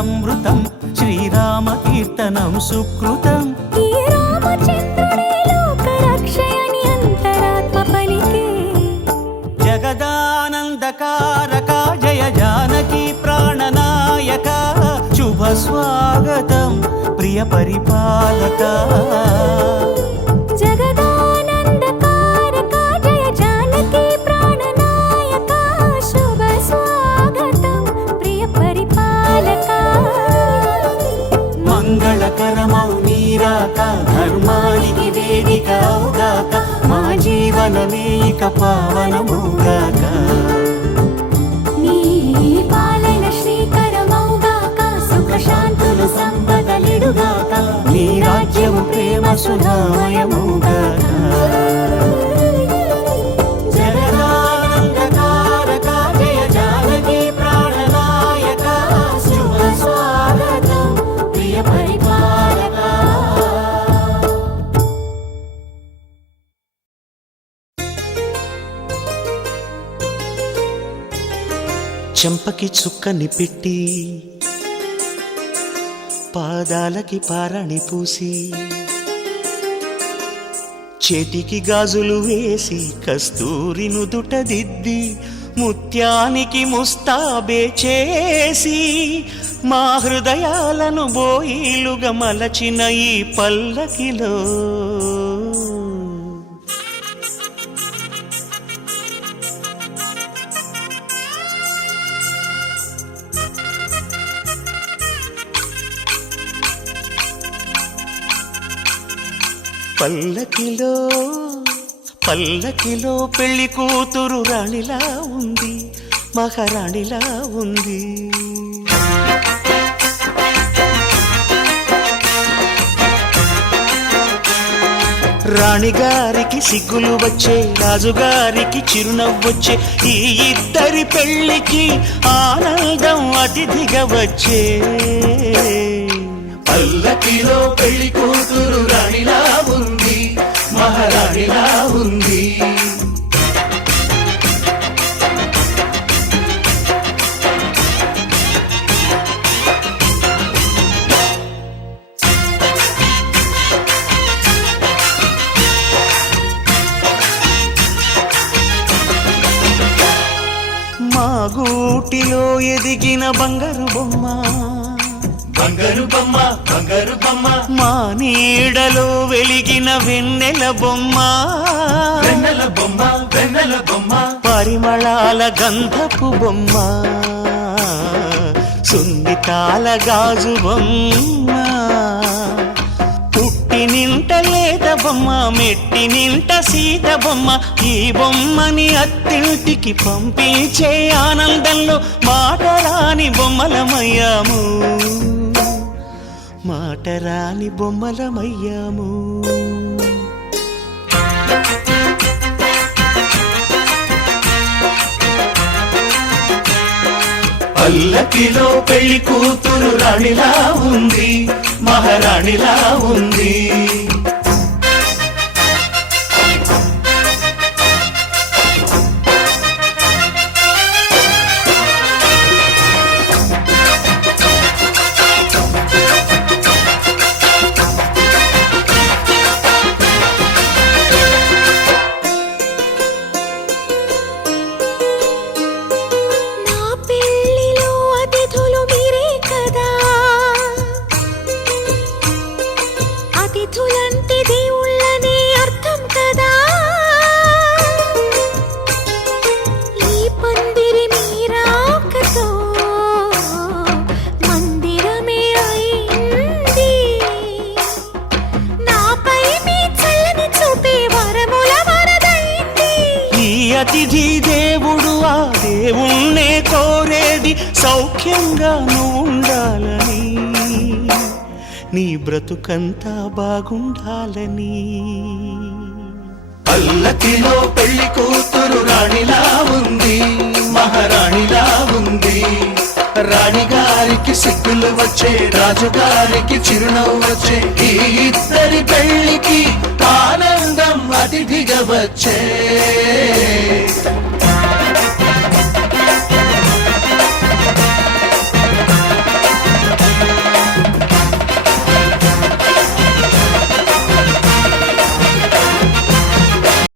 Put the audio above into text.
అమృతం శ్రీరామ కీర్తనం సుకృతం. ఈ రామచంద్రుడే లోకరక్షయని అంతరాత్మ పలికే. జగదానందకారక జయ జానకి ప్రాణనాయక శుభ స్వాగతం ప్రియ పరిపాలక. జగదానందకారక జయ జానకి ప్రాణనాయక శుభ స్వాగతం ప్రియ పరిపాలక. మంగళకరమౌ నీరాక ధర్మానికి వేదిక అవుగాక మా జీవనమే ఇక పావనమౌగాక. నీ పాలన శ్రీకరమౌగాక సుఖ శాంతులు సంపదలిడుగాక. నీ రాజ్యము ప్రేమ సుధామయమౌగాక. జగదానందకారక జయ జానకి ప్రాణనాయక శుభ స్వాగతం ప్రియ పరిపాలక. చెంపకి చుక్కని పెట్టి పాదాలకి పారణి పూసి చేతికి గాజులు వేసి కస్తూరి నుదుట దిద్ది ముత్యానికి ముస్తాబే చేసి మా హృదయాలను బోయిలుగా మలచిన ఈ పల్లకిలో పల్లకిలో పల్లకిలో పెళ్లి కూతురు రాణిలా ఉంది, మహారాణిలా ఉంది. రాణిగారికి సిగ్గులు వచ్చే, రాజుగారికి చిరునవ్వొచ్చే, ఈ ఇద్దరి పెళ్లికి ఆనందం అతిథిగా వచ్చే. పల్లకిలో పెళ్లి కూతురు రాణిలా ఉంది, మహారాణిలా ఉంది. మా గూటిలో ఎదిగిన బంగారు బొమ్మ, బంగారు బొమ్మ, బంగారు బొమ్మ. మా నీడలో వెలిగిన వెన్నెల బొమ్మ, వెన్నెల బొమ్మ, వెన్నెల బొమ్మ. పరిమళాల గంధపు బొమ్మ, సున్నితాల గాజు బొమ్మ. పుట్టి నింట లేత బొమ్మ, మెట్టి నింట సీత బొమ్మ. ఈ బొమ్మని అత్తింటికి పంపించే ఆనందంలో మాటరాని బొమ్మలమయ్యాము, మాటరాని బొమ్మలమయ్యాము. పల్లకిలో పెళ్లి కూతురు రాణిలా ఉంది, మహారాణిలా ఉంది. అతిథి దేవుడు ఆ దేవుణ్ణే కోరేది సౌఖ్యంగా నువ్వు ఉండాలని, నీ బ్రతుకంతా బాగుండాలని. పల్లకిలో పెళ్లి కూతురు రాణిలా ఉంది, మహారాణిలా ఉంది. రాణిగారికి సిగ్గులు వచ్చే, రాజుగారికి చిరునవ్వు వచ్చే, ఈ ఇద్దరి పెళ్లికి ఆనందం అతిథిగా వచ్చే.